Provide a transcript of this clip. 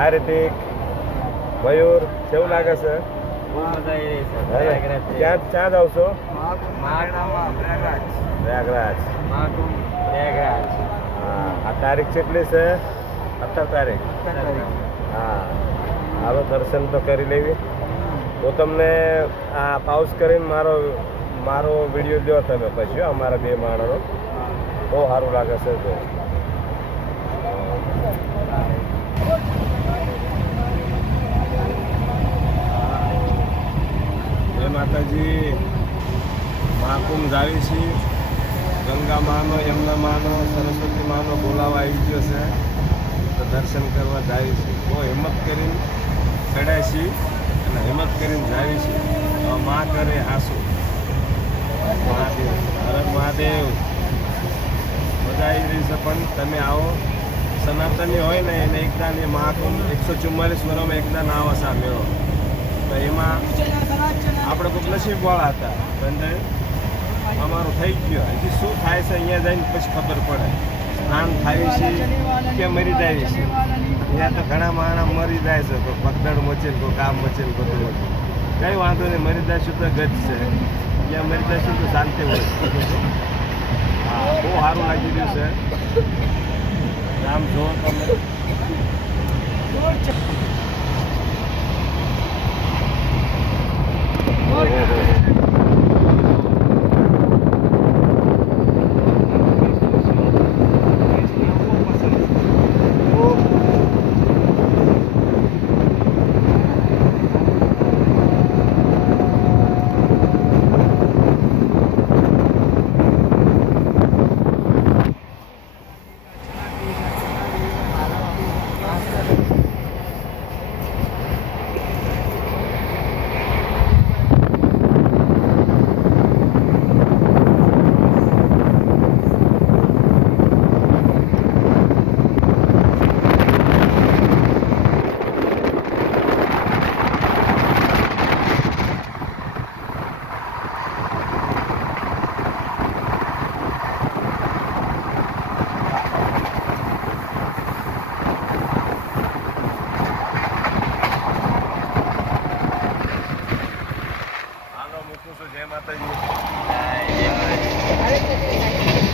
આ રીતિક મયુર કેવું લાગે છે? ક્યાં ક્યાં જાવ છો? પ્રયાગરાજ. હા, આ તારીખ કેટલી છે? 18 તારીખ. હા, હાલો દર્શન તો કરી લેવી. હું તમને આ પાઉસ કરીને મારો વિડીયો દો તમે પછી અમારા બે માણસનો બહુ સારું લાગે છે. તો જય માતાજી. મહાકુંભ જાવી છીએ. ગંગા માનો, યમુના માનો, સરસ્વતી માનો બોલાવા આવી ગયો છે. તો દર્શન કરવા જાવી છીએ. બહુ હિંમત કરીને ચડાય છીએ અને હિંમત કરીને જાવી છીએ. હવે માં કરે હાસું. મહાદેવ, હર મહાદેવ. મજા આવી રહી છે. પણ તમે આવો. સનાતની હોય ને એને એકદાન એ મહાકુંભ 144 વર્ષમાં એકદાન આવો છે આ મેળો. તો એમાં આપણે કોઈ નસીબવાળા હતા. અને અમારું થઈ ગયું. હજી શું થાય છે અહીંયા જઈને પછી ખબર પડે. સ્નાન થાય છે કે મરી જાય છે. અહીંયા તો ઘણા માણસ મરી જાય છે. કોઈ પગદડ મચે ને કોઈ કામ મચે ને બધું મચે. કંઈ વાંધો નહીં. મરી જશું તો ગજ છે. ત્યાં મરી જશું તો શાંતિ હોય. હા, બહુ સારું લાગી રહ્યું છે. આમ જો તમે